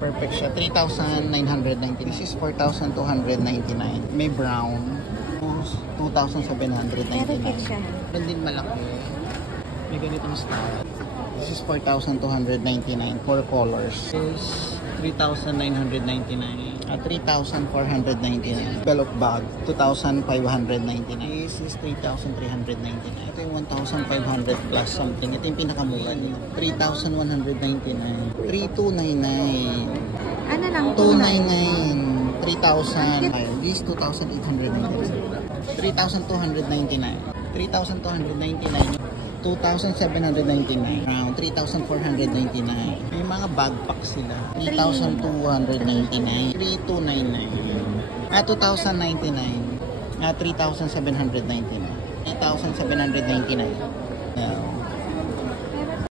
Perfect siya. 3,990. This is 4,299. May brown. 2,799. Meron din malaki. May ganitong style. This is 4,299. 4 colors. This is 3,999. 3,499. Envelope bag, 2,599. This is 3,399. Ito yung 1,500 plus something. Ito yung pinakamura nila. 3,199. 3,299. Ano lang? 299. 3,000. This is 2,899. 3,299. 3,299. 2,799. Around 3,499. May mga backpack sila. 3,299. 3,299. 2,099. 3,799. 3,799.